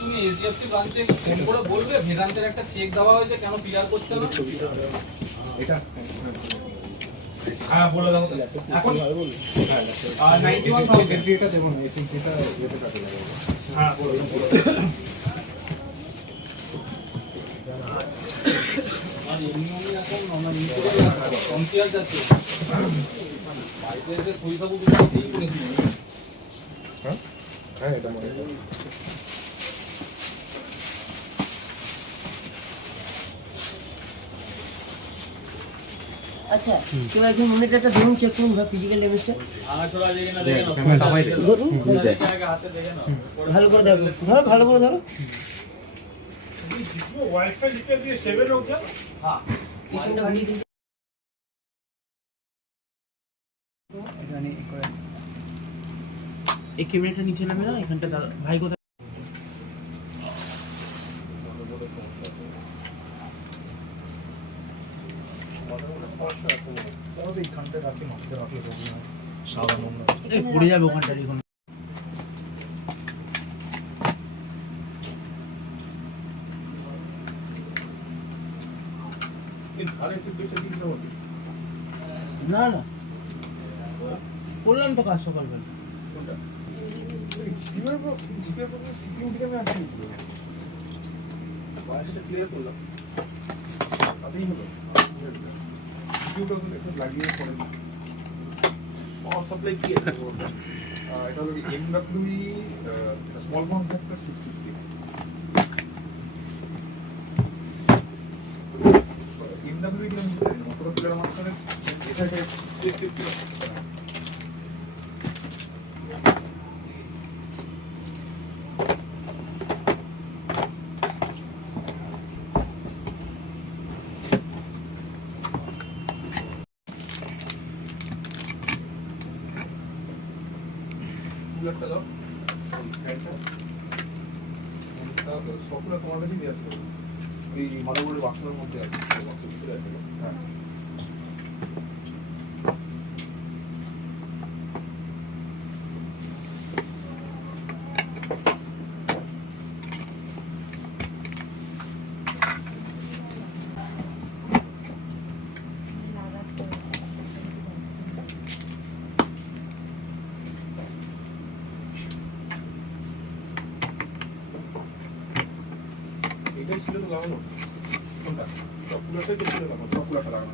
তুমি এইচডিএফসি ব্রাঞ্চে ফোন করে বলবে ভেদান্তের একটা চেক দেওয়া হয়েছে, কেন ক্লিয়ার করছে না এটা? হ্যাঁ বলে দাও এখন। আর 91,000 এটা দেবো না, এটা যেতে কাটে যাবে। হ্যাঁ বলো আর এমনি এখন আমরা নিতে কমপ্লিয়ার যাচ্ছে বাইরে এসে পয়সা বুঝে দিই করে দিই। হ্যাঁ হ্যাঁ এটা মনে হয়। আচ্ছা কেউ একজন মনিটরটা ধরুন, চেক করুন ভাই ফিজিক্যাল ড্যামেজটা। ধরুন ভালো করে দেখো, ধরো ভালো করে ধরো। वाईफाई लिखे दिए 7 हो गया। हाँ পিছনটা ঘুরিয়ে দিন। এখানে এই ক্যামেরাটা নিচে নামে না, এখানটা ভাই কোথায়? পড়ে যাবে ওখানটা এখন। না না বললাম তো কাজ সকালবেলা। লাগিয়ে পড়ে পাওয়ার সাপ্লাই কি আছে ওটা? এটা হলো MW small form factor 650। MW এর মোটর প্লেয়ার মাস্টারে এটা 650। কুলারটা দাও, ফ্যানটা সবগুলো তোমার কাছেই দিয়ে আসতে হবে। ওই মাদারবোর্ডের বাক্সের মধ্যে আছে, বাক্স ভিতরে আছে। হ্যাঁ এটাই ছিল তো লাগানো। কোনটা? সবগুলোটাই তো ছিল লাগানো, সবগুলোটা লাগানো।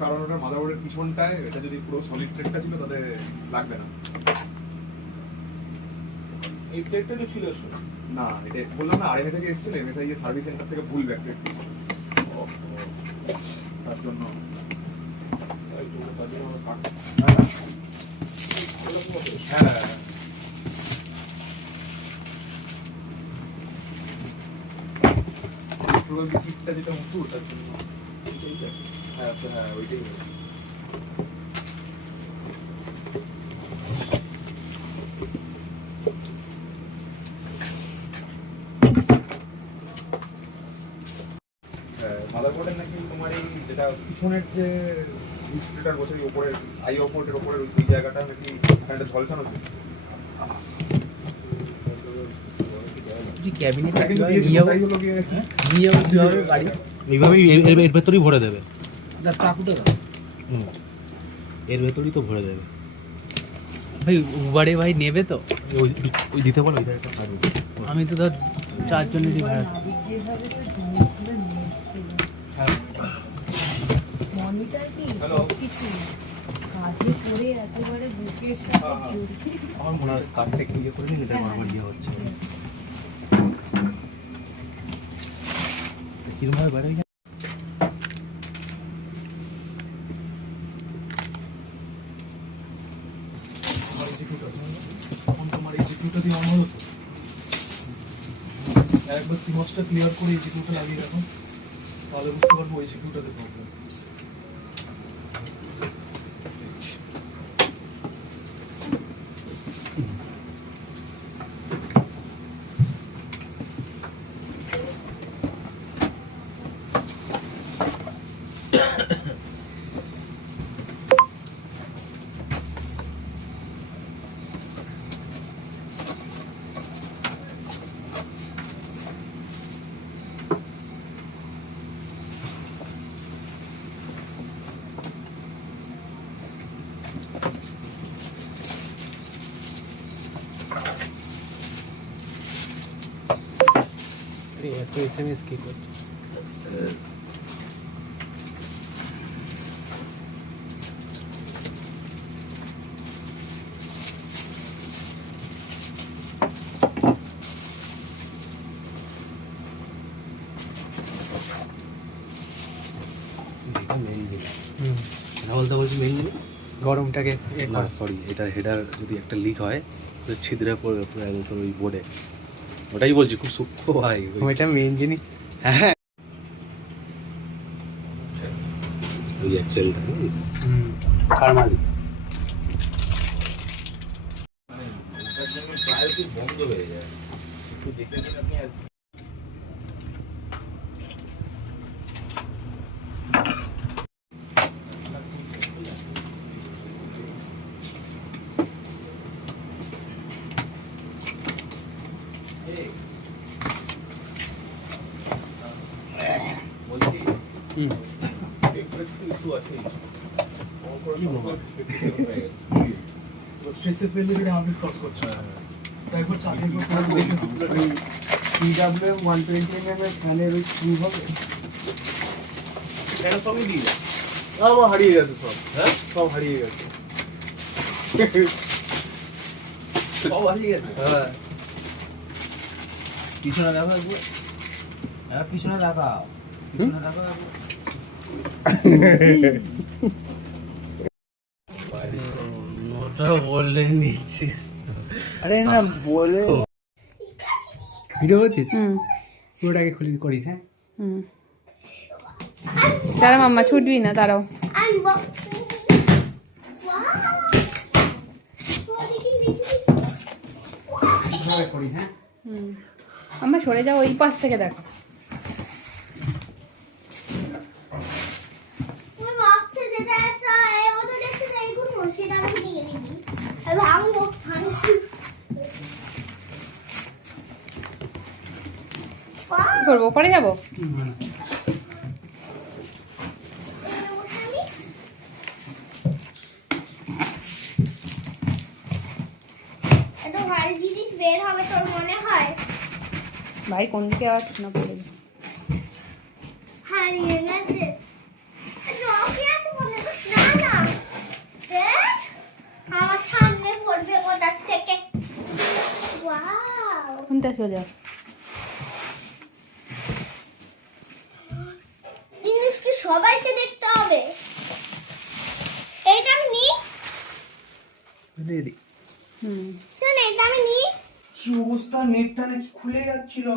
কারণ ওটা মাদারবোর্ডের পিছনটায়, এটা যদি পুরো সলিড ট্রেকটা ছিল তাহলে লাগবে না। এই প্লেটটা তো ছিল না, এটা বললাম না আরএমএ থেকে এসেছিল, এমএসআই এর সার্ভিস সেন্টার থেকে ভুল ব্যাক প্লেট তার জন্য হ্যাঁ পুরো চিপটা যেটা উঁচু তার জন্য হ্যাঁ হ্যাঁ ওইটাই। মাদারবোর্ডের নাকি তোমার এই যেটা পিছনের যে ডিসপ্লেটার বসে উপরের আই পোর্টের উপরের ওই জায়গাটা নাকি একটা ঝলসানো ছিল। এইভাবেই এর ভেতরেই ভরে দেবে, এর ভেতরেই তো ভরে দেবে ভাই উবারে ভাই নেবে তো? ওই দিতে বলো। আমি তো ধর 4 জনেরই ভাড়া। আমার মনে হয় কার্ডটা একটু ইয়ে করে নিলে আমার ইয়ে হচ্ছে কিরমভাবে বেড়ে যায়। তখন তোমার এই জিপিউটা দিয়ে অন হলো তো, একবার সিমসটা ক্লিয়ার করে এই জিপিউটা লাগিয়ে রাখো। তাহলে বুঝতে পারবো ওই সিকিউরিটাতে প্রবলেম। এত এসএমএস কি করছে? এটা মেন জিনিস। বলতে বলছি মেন জিনিস গরমটাকে না সরি, এটা হেডার যদি একটা লিক হয় তো ছিদ্রে পড়ে তোর ওই বোর্ডে, ওটাই বলছি খুব সূক্ষ্ম ভাই ওইটা মেন জিনিস। হ্যাঁ ওই অ্যাকচুয়ালটা ফার্মালি মানে ওটার জন্য প্রায়োরিটি বন্ধ হয়ে যায়। একটু দেখে নিন আপনি আর বলছি একটু আছে স্ট্রেসে ফেললে এটা আমাকে ক্রস করছে না। তো একবার চার্জিং করতে দেখে PWM 120 mm এর ফ্যানের ওই স্ক্রু হবে। কেন সবই দিয়ে যায়? আমার হারিয়ে গেছে সব। হ্যাঁ সব হারিয়ে গেছে। সব হারিয়ে গেছে। হ্যাঁ পিছনে দেখো একবার। হ্যাঁ পিছনে দেখাও। পিছনে দেখাও একবার। ওটা বললে নিচ্ছিস? আরে না বলে ভিডিও করছিস? পুরোটাকে খুলি করিস। হ্যাঁ দাঁড়াও মাম্মা, ছুটবি না, দাঁড়াও। করিস। হ্যাঁ মাম্মা সরে যাও, ওই পাশ থেকে দেখো। কি করবো, পরে যাবো? জিনিস বের হবে তোর মনে হয়? ভাই কোন দিকে আওয়াজ না পড়ে? হারিয়ে গেছে। জকি আছে মনে না না দেখ আমার সামনে পড়বে ওটা থেকে। ওয়াও কোনটা সোজা? জিনিস কি সবাইকে দেখতে হবে? এটা আমি নিই। শোন এটা আমি নিই। কি অবস্থা, নেটটা নাকি খুলে যাচ্ছিল।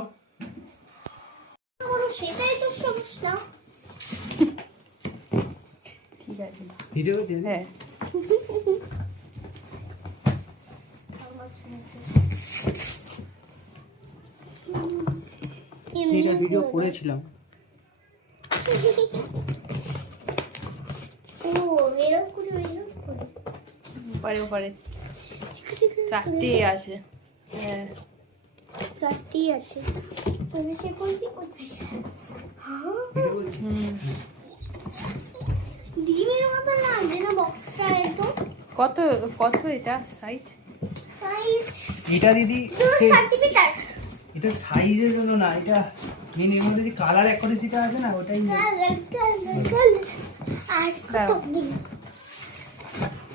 সেটাই তো সমস্যা। ঠিক আছে। ভিডিও করছিস? হ্যাঁ এটা ভিডিও করেছিলাম। ও এরকম করে এরকম করে পরে পরে চারটে আছে। হ্যাঁ চারটি আছে। সে কোনটি কোথায়? ডিমের মতো লাগছে না বক্সটা একদম। কত কত এটা সাইজ? সাইজ এটা দিদি 2 সেন্টিমিটার। এটা সাইজের জন্য না, এটা মেন এর মধ্যে যে কালার অ্যাকুরেসিটা আছে না ওটাই। কালার আর কত নেই।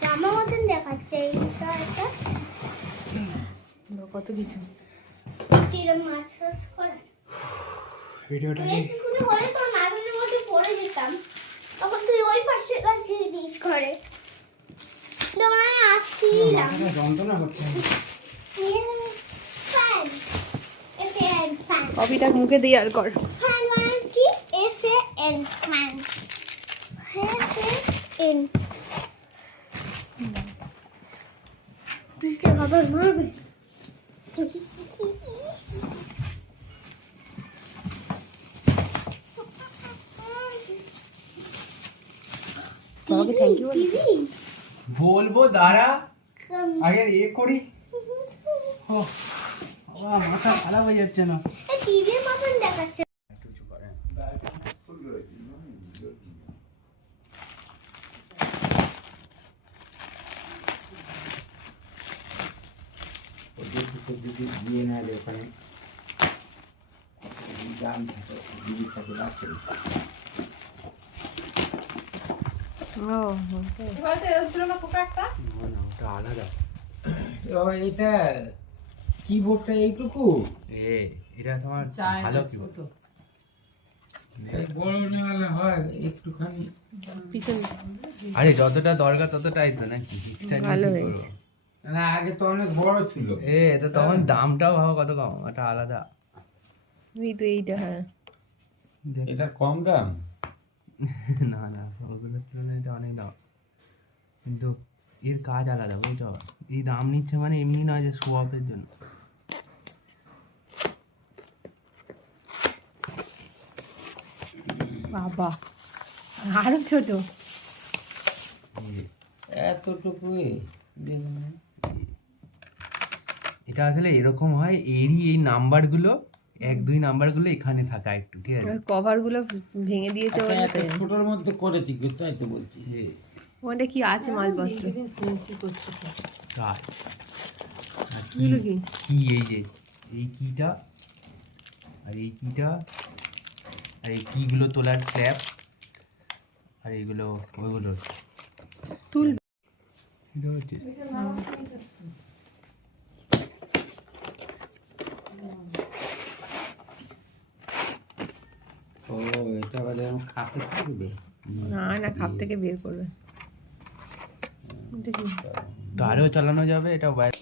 জামা মতন দেখাচ্ছে এইটা একটা। কত কিছু। তীরে মাছ চাষ করা। ভিডিওটা একটুখানি হলে তোর নাদনের মধ্যে পড়ে যেতাম, তখন তুই ওই পাশে কাছে দিস ঘরে। তখন আমি আসছিলাম। যন্ত্রণা হচ্ছে। ফ্যান ফ্যান ফ্যান কপিটা মুখে দিয়ে আর কর। ফ্যান মানে কি? এন ম্যান এন তুই আবার মারবে বাবাকে থ্যাংক ইউ টিভি বলবো দাঁড়া আগে এ করি ও বাবা মাথা খারাপ হয়ে যাচ্ছে না টিভির মতন দেখাচ্ছে দিয়ে না ওখানে দাম থাকে দিদি থাকে রাখতে ও ওটা আলাদা এটা কিবোর্ডটা এইটুকু এটা তোমার ভালো কিবোর্ড বড় নেওয়ালে হয় একটুখানি পিছন আরে যতটা দরকার ততটাই তো নাকি এক্সট্রা ভালো নিয়ে কি হয়েছে। করবো? না আগে তো অনেক বড় ছিল তো তখন দামটাও ভাবো কত কম এটা আলাদা এই তো এইটা হ্যাঁ এটা কম দাম না না ওগুলোর তুলনায় এটা অনেক দাম কিন্তু এর কাজ আলাদা বুঝছো এই দাম নিচ্ছে মানে এমনি নয় যে শো অফের জন্য বাবা আরো ছোট এতটুকু এটা আসলে এরকম হয় এরই এই নাম্বারগুলো 1-2 নাম্বারগুলো এখানে থাকা একটু ঠিক আছে কভার গুলো ভেঙে দিয়েছে বলে তো। ছোটর মধ্যে করেছি তাই তো বলছি ওটা কি আছে মালপত্র কাজ আর কি এগুলো কি কি এই যে এই কিটা আর এই কিটা আর এই কিগুলো তোলার ক্ল্যাপ আর এইগুলো ওইগুলো তুল এটা হচ্ছে ও এটা বলে খাতে থাকবে না না খাপ থেকে বের করবে এটা কি গাড়িও চালানো যাবে এটা বাইরে